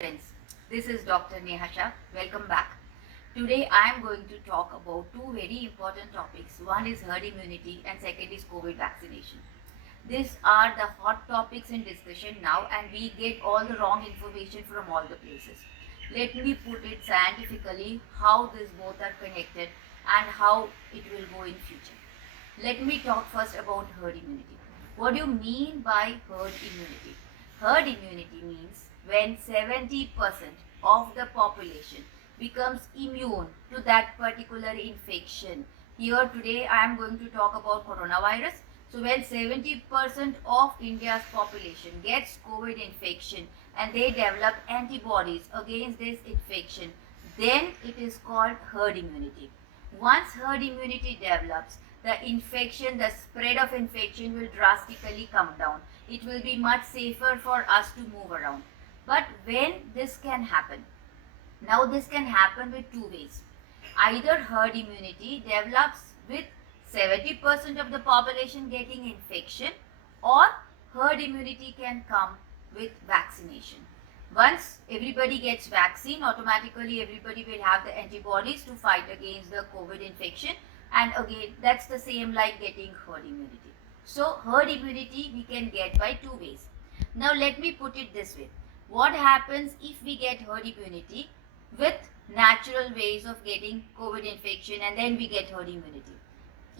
Friends, this is Dr. Neha Shah. Welcome back. Today I am going to talk about two very important topics. One is herd immunity and second is COVID vaccination. These are the hot topics in discussion now and we get all the wrong information from all the places. Let me put it scientifically how these both are connected and how it will go in future. Let me talk first about herd immunity. What do you mean by herd immunity? Herd immunity means when 70% of the population becomes immune to that particular infection. Here today I am going to talk about coronavirus. So when 70% of India's population gets COVID infection and they develop antibodies against this infection, then it is called herd immunity. Once herd immunity develops, the spread of infection will drastically come down. It will be much safer for us to move around. But when this can happen? Now this can happen with two ways. Either herd immunity develops with 70% of the population getting infection, or herd immunity can come with vaccination. Once everybody gets vaccine, automatically everybody will have the antibodies to fight against the COVID infection, and again that's the same like getting herd immunity. So herd immunity we can get by two ways. Now let me put it this way. What happens if we get herd immunity with natural ways of getting COVID infection and then we get herd immunity?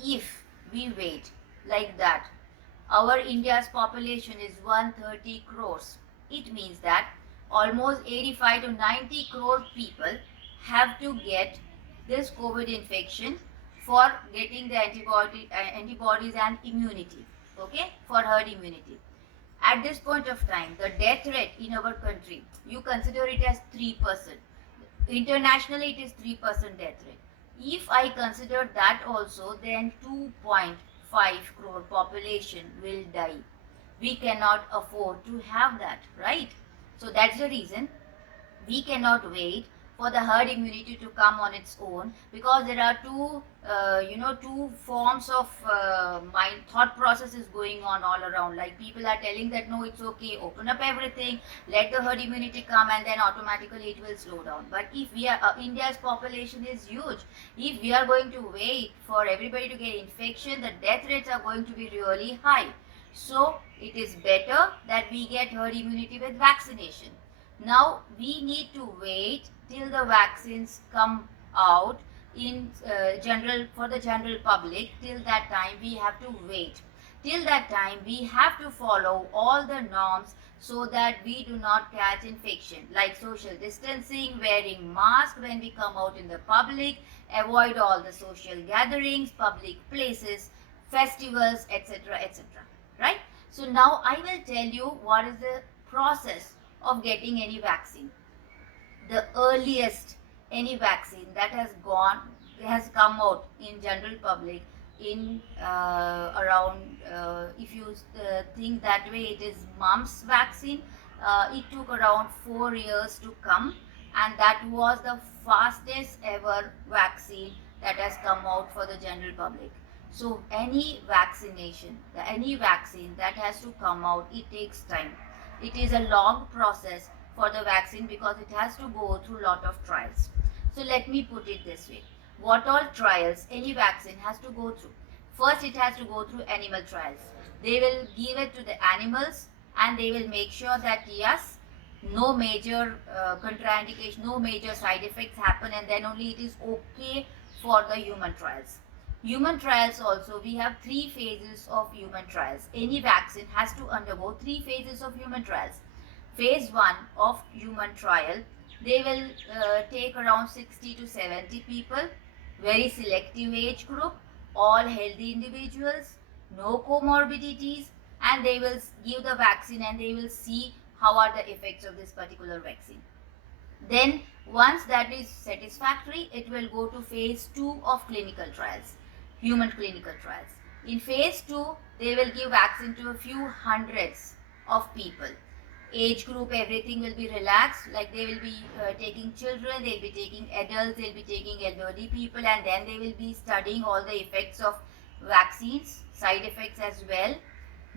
If we wait like that, our India's population is 130 crores. It means that almost 85 to 90 crore people have to get this COVID infection for getting the antibodies and immunity, okay, for herd immunity. At this point of time, the death rate in our country, you consider it as 3%. Internationally, it is 3% death rate. If I consider that also, then 2.5 crore population will die. We cannot afford to have that, right? So that's the reason we cannot wait for the herd immunity to come on its own, because there are two forms of mind thought processes going on all around. Like people are telling that no, it's okay, open up everything, let the herd immunity come, and then automatically it will slow down. But if we are India's population is huge, if we are going to wait for everybody to get infection, the death rates are going to be really high. So it is better that we get herd immunity with vaccination. Now we need to wait till the vaccines come out in general for the general public. Till that time we have to wait. Till that time we have to follow all the norms so that we do not catch infection, like social distancing, wearing mask when we come out in the public, avoid all the social gatherings, public places, festivals, etc., etc. Right? So now I will tell you what is the process of getting any vaccine. The earliest any vaccine that has come out in general public in around if you think that way, it is mumps vaccine. It took around 4 years to come, and that was the fastest ever vaccine that has come out for the general public. So any vaccine that has to come out, it takes time. It is a long process for the vaccine because it has to go through a lot of trials. So let me put it this way. What all trials any vaccine has to go through? First, it has to go through animal trials. They will give it to the animals and they will make sure that yes, no major contraindication, no major side effects happen, and then only it is okay for the human trials. Human trials also, we have 3 phases of human trials. Any vaccine has to undergo 3 phases of human trials. Phase 1 of human trial, they will take around 60 to 70 people, very selective age group, all healthy individuals, no comorbidities, and they will give the vaccine and they will see how are the effects of this particular vaccine. Then once that is satisfactory, it will go to phase 2 of clinical trials, human clinical trials. In phase 2, they will give vaccine to a few hundreds of people. Age group, everything will be relaxed, like they will be taking children, they'll be taking adults, they'll be taking elderly people, and then they will be studying all the effects of vaccines, side effects as well.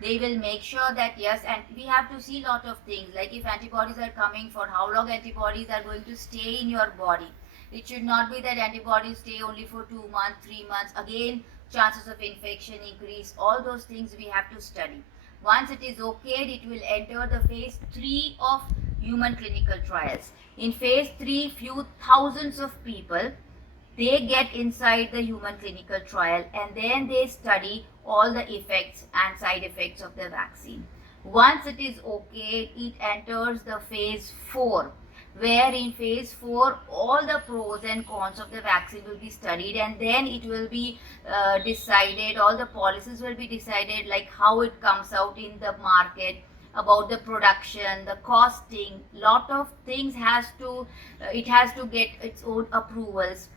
They will make sure that yes, and we have to see lot of things like if antibodies are coming, for how long antibodies are going to stay in your body. It should not be that antibodies stay only for 2 months, 3 months. Again, chances of infection increase. All those things we have to study. Once it is okayed, it will enter the phase 3 of human clinical trials. In phase 3, few thousands of people, they get inside the human clinical trial, and then they study all the effects and side effects of the vaccine. Once it is okay, it enters the phase 4, where in phase 4 all the pros and cons of the vaccine will be studied, and then it will be decided, all the policies will be decided, like how it comes out in the market, about the production, the costing, lot of things has to it has to get its own approvals.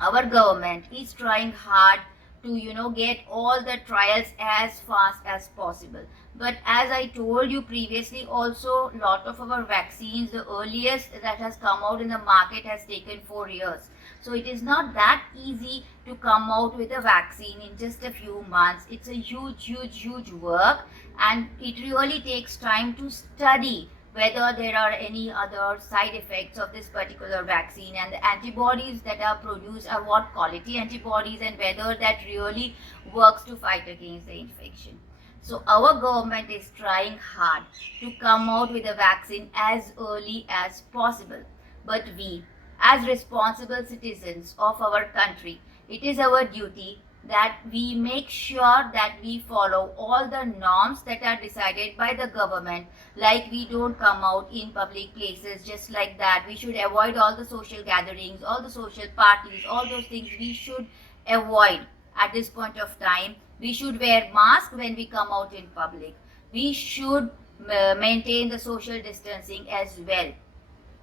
Our government is trying hard to get all the trials as fast as possible. But as I told you previously also, lot of our vaccines, the earliest that has come out in the market has taken 4 years. So it is not that easy to come out with a vaccine in just a few months. It's a huge work, and it really takes time to study whether there are any other side effects of this particular vaccine, and the antibodies that are produced are what quality antibodies, and whether that really works to fight against the infection. So our government is trying hard to come out with a vaccine as early as possible. But we, as responsible citizens of our country, it is our duty that we make sure that we follow all the norms that are decided by the government. Like we don't come out in public places just like that. We should avoid all the social gatherings, all the social parties, all those things we should avoid at this point of time. We should wear masks when we come out in public. We should maintain the social distancing as well.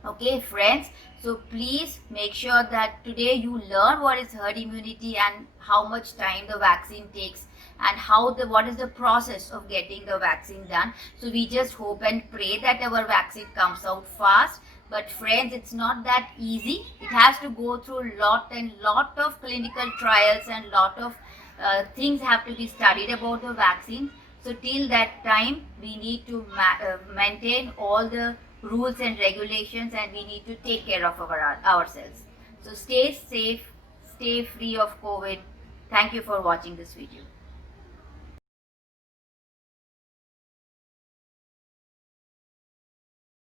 Okay friends, so please make sure that today you learn what is herd immunity and how much time the vaccine takes, and what is the process of getting the vaccine done. So we just hope and pray that our vaccine comes out fast. But friends, it's not that easy. It has to go through lot of clinical trials, and lot of things have to be studied about the vaccine. So till that time, we need to maintain all the rules and regulations, and we need to take care of ourselves. So stay safe, stay free of COVID. Thank you for watching this video.